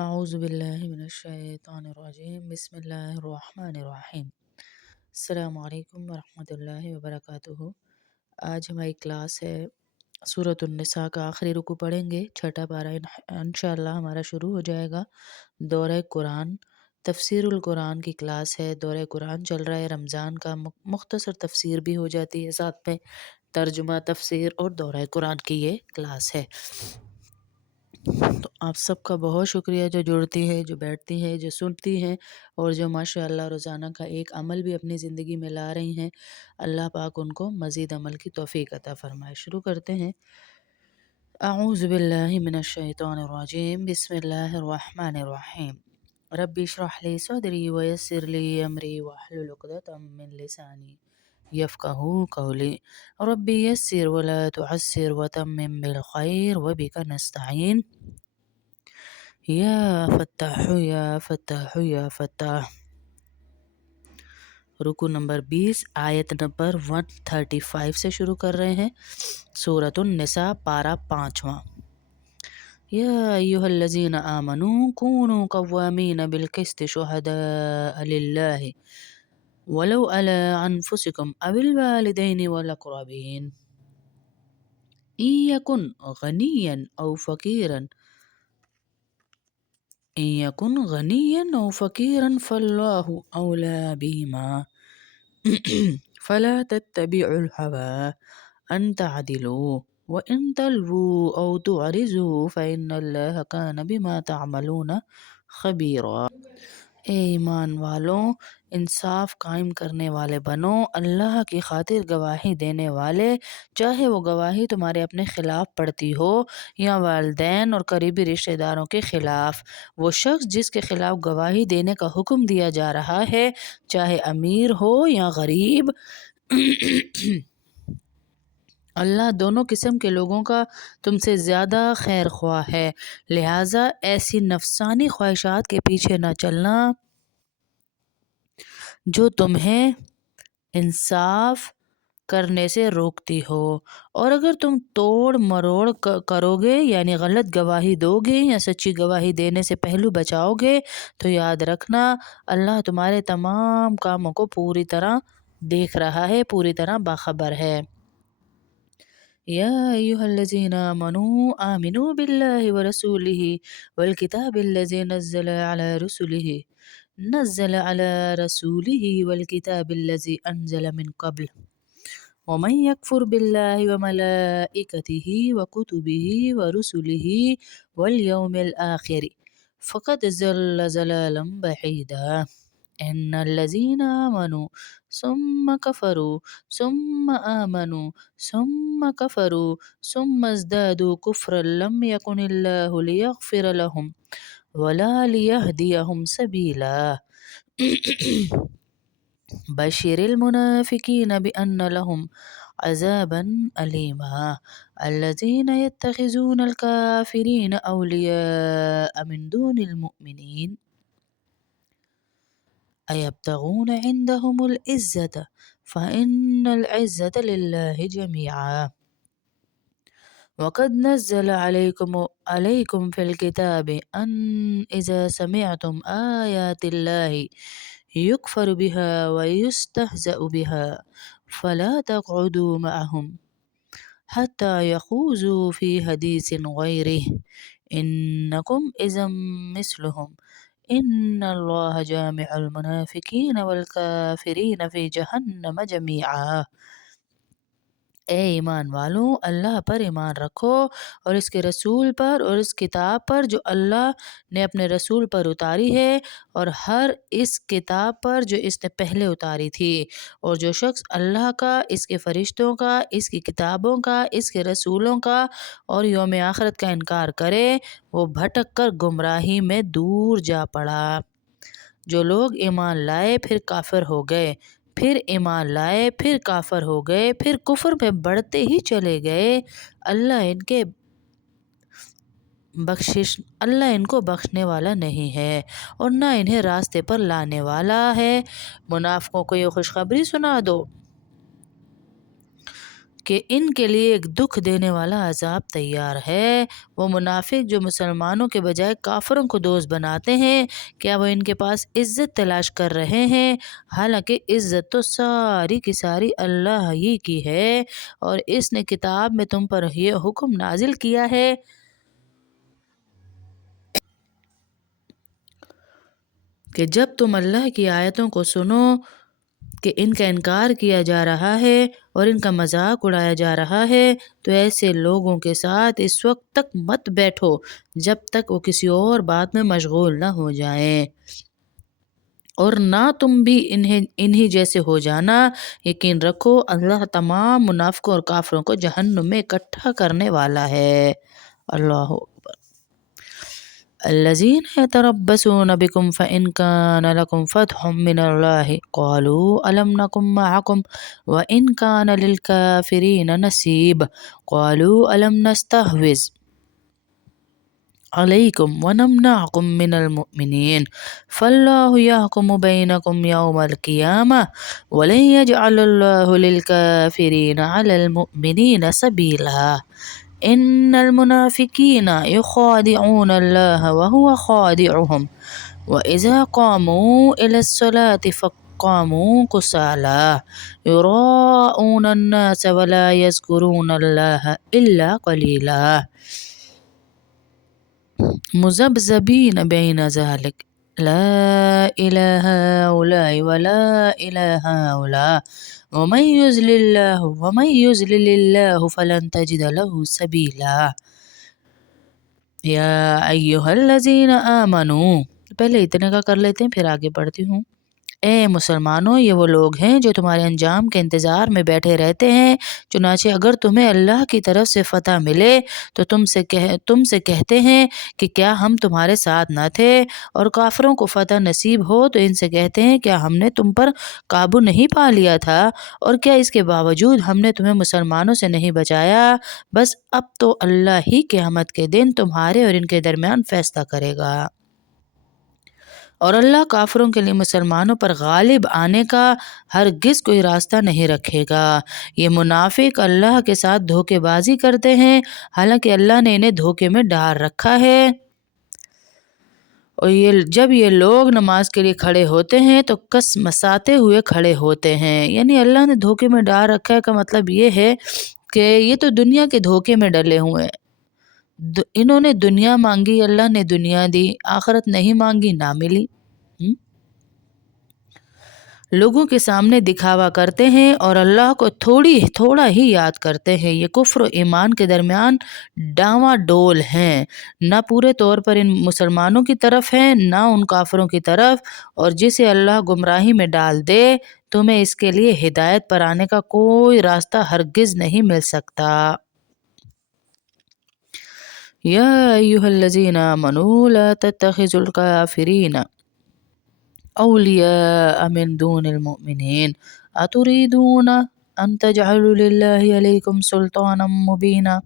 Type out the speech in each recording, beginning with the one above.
اعوذ باللہ من الشیطان الرجیم بسم اللہ الرحمن الرحیم۔ السلام علیکم ورحمۃ اللہ وبرکاتہ۔ آج ہماری کلاس ہے سورۃ النساء کا آخری رکوع پڑھیں گے، چھٹا پارہ انشاءاللہ ہمارا شروع ہو جائے گا۔ دورہ قرآن تفسیر القرآن کی کلاس ہے، دورہ قرآن چل رہا ہے، رمضان کا مختصر تفسیر بھی ہو جاتی ہے، ساتھ میں ترجمہ تفسیر اور دورہ قرآن کی یہ کلاس ہے۔ تو آپ سب کا بہت شکریہ جو جڑتی ہے، جو بیٹھتی ہے، جو سنتی ہیں اور جو ماشاءاللہ روزانہ کا ایک عمل بھی اپنی زندگی میں لا رہی ہیں۔ اللہ پاک ان کو مزید عمل کی توفیق عطا فرمائے۔ شروع کرتے ہیں۔ اعوذ باللہ من الشیطان الرجیم بسم اللہ الرحمن الرحیم۔ رب اشرح لی صدری ویسر لی امری واحلل عقدۃ من لسانی یفقہوا قولی رب یسر ولا تعسر وتمم بالخیر وبک نستعین یا فتاح یا فتاح یا فتاح۔ رکوع نمبر 20 آیت نمبر 135 سے شروع کر رہے ہیں۔ سورۃ النساء پارہ 5واں۔ یا ایھا الذین آمنوا کونوا قوامین بالقسط شہداء للہ ولو علی انفسکم او الوالدین والاقربین ان یکن غنیا او فقیرا فاللہ اولی بہما فلا تتبعوا الہوی ان تعدلوا وان تلووا او تعرضوا فإن اللہ کان بما تعملون خبیرا۔ اے ایمان والوں، انصاف قائم کرنے والے بنو، اللہ کی خاطر گواہی دینے والے، چاہے وہ گواہی تمہارے اپنے خلاف پڑتی ہو یا والدین اور قریبی رشتہ داروں کے خلاف۔ وہ شخص جس کے خلاف گواہی دینے کا حکم دیا جا رہا ہے، چاہے امیر ہو یا غریب، اللہ دونوں قسم کے لوگوں کا تم سے زیادہ خیر خواہ ہے، لہٰذا ایسی نفسانی خواہشات کے پیچھے نہ چلنا جو تمہیں انصاف کرنے سے روکتی ہو، اور اگر تم توڑ مروڑ کرو گے یعنی غلط گواہی دو گے یا سچی گواہی دینے سے پہلو بچاؤ گے تو یاد رکھنا اللہ تمہارے تمام کاموں کو پوری طرح دیکھ رہا ہے، پوری طرح باخبر ہے۔ یا ایھا الذین آمنوا آمنوا باللہ ورسولہ والکتاب الذی نزل علی رسولہ والکتاب الذی انزل من قبل ومن یکفر باللہ وملائکتہ وکتبہ ورسلہ والیوم الآخر فقد ضل ضلالا بعیدا۔ ان الذین آمنوا ثم کفروا ثم آمنوا ثم کفروا ثم ازدادوا کفرا لم یکن اللہ لیغفر لهم ولا لیہدیہم سبیلا۔ بشر المنافقین بأن لهم عذابا علیما۔ الذین یتخذون الکافرین اولیاء من دون المؤمنین ایبتغون عندهم العزة فإن العزة للہ جميعا۔ وقد نزل علیکم فی الکتاب ان اذا سمعتم آیات اللہ یکفر بها ویستہزأ بها فلا تقعدوا معهم حتی یخوضوا فی حدیث غیرہ انکم اذا مثلهم ان اللہ جامع المنافقین والکافرین فی جہنم جمیعا۔ اے ایمان والوں، اللہ پر ایمان رکھو اور اس کے رسول پر اور اس کتاب پر جو اللہ نے اپنے رسول پر اتاری ہے اور ہر اس کتاب پر جو اس نے پہلے اتاری تھی، اور جو شخص اللہ کا، اس کے فرشتوں کا، اس کی کتابوں کا، اس کے رسولوں کا اور یوم آخرت کا انکار کرے وہ بھٹک کر گمراہی میں دور جا پڑا۔ جو لوگ ایمان لائے پھر کافر ہو گئے، پھر ایمان لائے پھر کافر ہو گئے، پھر کفر میں بڑھتے ہی چلے گئے، اللہ ان کو بخشنے والا نہیں ہے اور نہ انہیں راستے پر لانے والا ہے۔ منافقوں کو یہ خوشخبری سنا دو کہ ان کے لیے ایک دکھ دینے والا عذاب تیار ہے۔ وہ منافق جو مسلمانوں کے بجائے کافروں کو دوست بناتے ہیں، کیا وہ ان کے پاس عزت تلاش کر رہے ہیں؟ حالانکہ عزت تو ساری کی ساری اللہ ہی کی ہے، اور اس نے کتاب میں تم پر یہ حکم نازل کیا ہے کہ جب تم اللہ کی آیتوں کو سنو کہ ان کا انکار کیا جا رہا ہے اور ان کا مذاق اڑایا جا رہا ہے، تو ایسے لوگوں کے ساتھ اس وقت تک مت بیٹھو جب تک وہ کسی اور بات میں مشغول نہ ہو جائیں، اور نہ تم بھی انہی جیسے ہو جانا۔ یقین رکھو اللہ تمام منافقوں اور کافروں کو جہنم میں اکٹھا کرنے والا ہے۔ اللہ الذين يتربصون بكم فإن كان لكم فتح من الله قالوا ألم نكن معكم وإن كان للكافرين نصيب قالوا ألم نستحوذ عليكم ونمنعكم من المؤمنين فالله يحكم بينكم يوم القيامة ولن يجعل الله للكافرين على المؤمنين سبيلا إن المنافقين يخادعون الله وهو خادعهم وإذا قاموا إلى الصلاة فقاموا كسالى يراءون الناس ولا يذكرون الله إلا قليلا مذبذبين بين ذلك لا إله هؤلاء ولا إله هؤلاء ومن يضلل الله فلن تجد له سبيلا یا ایھا الذین آمنو، پہلے اتنے کا کر لیتے ہیں پھر آگے پڑھتی ہوں۔ اے مسلمانوں، یہ وہ لوگ ہیں جو تمہارے انجام کے انتظار میں بیٹھے رہتے ہیں، چنانچہ اگر تمہیں اللہ کی طرف سے فتح ملے تو تم سے کہتے ہیں کہ کیا ہم تمہارے ساتھ نہ تھے، اور کافروں کو فتح نصیب ہو تو ان سے کہتے ہیں کیا ہم نے تم پر قابو نہیں پا لیا تھا، اور کیا اس کے باوجود ہم نے تمہیں مسلمانوں سے نہیں بچایا؟ بس اب تو اللہ ہی قیامت کے دن تمہارے اور ان کے درمیان فیصلہ کرے گا، اور اللہ کافروں کے لیے مسلمانوں پر غالب آنے کا ہرگز کوئی راستہ نہیں رکھے گا۔ یہ منافق اللہ کے ساتھ دھوکے بازی کرتے ہیں، حالانکہ اللہ نے انہیں دھوکے میں ڈال رکھا ہے، اور جب یہ لوگ نماز کے لیے کھڑے ہوتے ہیں تو کس مساتے ہوئے کھڑے ہوتے ہیں، یعنی اللہ نے دھوکے میں ڈال رکھا ہے کا مطلب یہ ہے کہ یہ تو دنیا کے دھوکے میں ڈلے ہوئے ہیں، انہوں نے دنیا مانگی، اللہ نے دنیا دی، آخرت نہیں مانگی، نہ ملی۔ لوگوں کے سامنے دکھاوا کرتے ہیں اور اللہ کو تھوڑا ہی یاد کرتے ہیں۔ یہ کفر و ایمان کے درمیان ڈاواں ڈول ہیں، نہ پورے طور پر ان مسلمانوں کی طرف ہیں نہ ان کافروں کی طرف، اور جسے اللہ گمراہی میں ڈال دے تمہیں اس کے لیے ہدایت پر آنے کا کوئی راستہ ہرگز نہیں مل سکتا۔ یا ایھا الذین آمنوا لا تتخذوا الکافرین اولیاء من دون المؤمنین اتریدون ان تجعلوا للہ علیکم سلطانا مبینا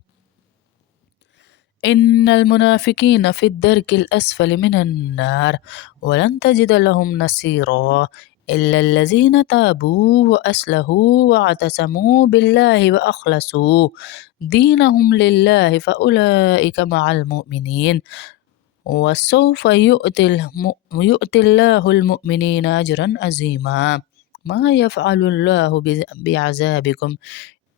ان المنافقین فی الدرک الاسفل من النار ولن تجد لهم نصیرا الا الذین تابوا واصلحوا واعتصموا باللہ واخلصوا دینہم للہ فاولئک مع المؤمنین وسوف يؤتي الله المؤمنين أجرا عظيما ما يفعل الله بعذابكم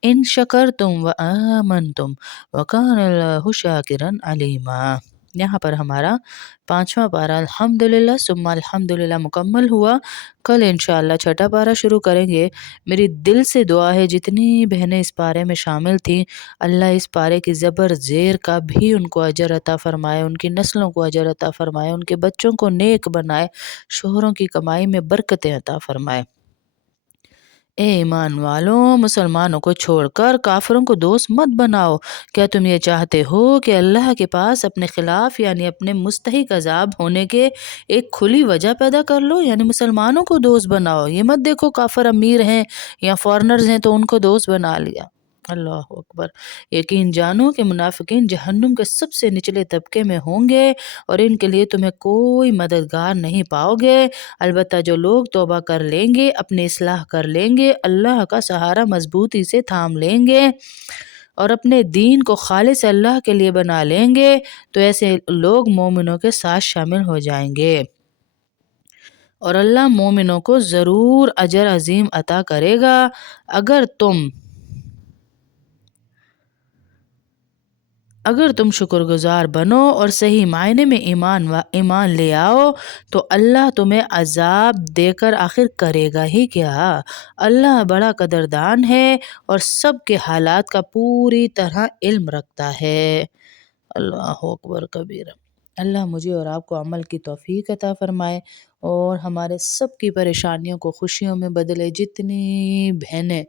إن شكرتم وآمنتم وكان الله شاكرا عليما۔ یہاں پر ہمارا 5واں پارہ الحمدللہ ثم الحمدللہ مکمل ہوا۔ کل انشاءاللہ 6واں پارہ شروع کریں گے۔ میری دل سے دعا ہے جتنی بہنیں اس پارے میں شامل تھیں، اللہ اس پارے کی زبر زیر کا بھی ان کو اجر عطا فرمائے، ان کی نسلوں کو اجر عطا فرمائے، ان کے بچوں کو نیک بنائے، شوہروں کی کمائی میں برکتیں عطا فرمائے۔ اے ایمان والوں، مسلمانوں کو چھوڑ کر کافروں کو دوست مت بناؤ۔ کیا تم یہ چاہتے ہو کہ اللہ کے پاس اپنے خلاف یعنی اپنے مستحق عذاب ہونے کے ایک کھلی وجہ پیدا کر لو؟ یعنی مسلمانوں کو دوست بناؤ، یہ مت دیکھو کافر امیر ہیں یا فارنرز ہیں تو ان کو دوست بنا لیا۔ اللہ اکبر۔ یقین جانو کہ منافقین جہنم کے سب سے نچلے طبقے میں ہوں گے اور ان کے لیے تمہیں کوئی مددگار نہیں پاؤ گے۔ البتہ جو لوگ توبہ کر لیں گے، اپنی اصلاح کر لیں گے، اللہ کا سہارا مضبوطی سے تھام لیں گے اور اپنے دین کو خالص اللہ کے لیے بنا لیں گے تو ایسے لوگ مومنوں کے ساتھ شامل ہو جائیں گے اور اللہ مومنوں کو ضرور اجر عظیم عطا کرے گا۔ اگر تم شکر گزار بنو اور صحیح معنی میں ایمان لے آؤ تو اللہ تمہیں عذاب دے کر آخر کرے گا ہی کیا۔ اللہ بڑا قدردان ہے اور سب کے حالات کا پوری طرح علم رکھتا ہے۔ اللہ اکبر کبیر۔ اللہ مجھے اور آپ کو عمل کی توفیق عطا فرمائے اور ہمارے سب کی پریشانیوں کو خوشیوں میں بدلے۔ جتنی بہنیں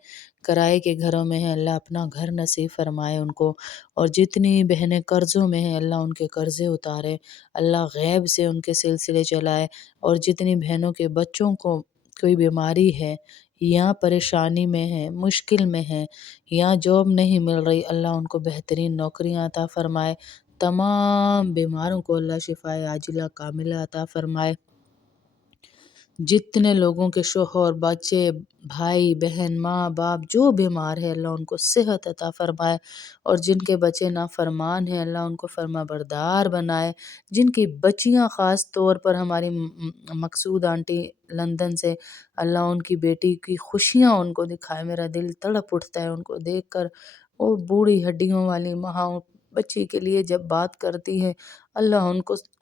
کرائے کے گھروں میں ہیں اللہ اپنا گھر نصیب فرمائے ان کو، اور جتنی بہنیں قرضوں میں ہیں اللہ ان کے قرضے اتارے، اللہ غیب سے ان کے سلسلے چلائے، اور جتنی بہنوں کے بچوں کو کوئی بیماری ہے یا پریشانی میں ہے، مشکل میں ہے یا جاب نہیں مل رہی، اللہ ان کو بہترین نوکریاں عطا فرمائے۔ تمام بیماروں کو اللہ شفائے عاجلہ کاملہ عطا فرمائے۔ جتنے لوگوں کے شوہر، بچے، بھائی بہن، ماں باپ جو بیمار ہے اللہ ان کو صحت عطا فرمائے، اور جن کے بچے نافرمان ہیں اللہ ان کو فرما بردار بنائے۔ جن کی بچیاں خاص طور پر ہماری مقصود آنٹی لندن سے، اللہ ان کی بیٹی کی خوشیاں ان کو دکھائے۔ میرا دل تڑپ اٹھتا ہے ان کو دیکھ کر، وہ بوڑھی ہڈیوں والی ماں بچی کے لیے جب بات کرتی ہے، اللہ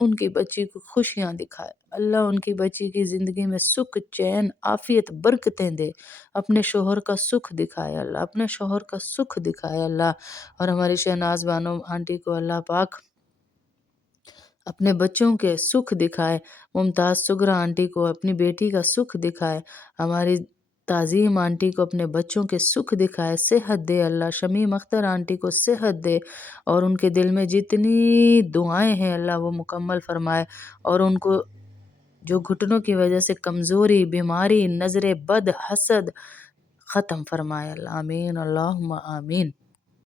ان کی بچی کو خوشیاں دکھائے، اللہ ان کی بچی کی زندگی میں سکھ، چین، عافیت، برکتیں دے، اپنے شوہر کا سکھ دکھائے اللہ، اپنے شوہر کا سکھ دکھائے اللہ، اور ہماری شہناز بانو آنٹی کو اللہ پاک اپنے بچوں کے سکھ دکھائے، ممتاز سگرا آنٹی کو اپنی بیٹی کا سکھ دکھائے، ہماری تعظیم آنٹی کو اپنے بچوں کے سکھ دکھائے، صحت دے اللہ، شمیم اختر آنٹی کو صحت دے اور ان کے دل میں جتنی دعائیں ہیں اللہ وہ مکمل فرمائے، اور ان کو جو گھٹنوں کی وجہ سے کمزوری، بیماری، نظر بد، حسد ختم فرمائے اللہ، آمین اللہم آمین۔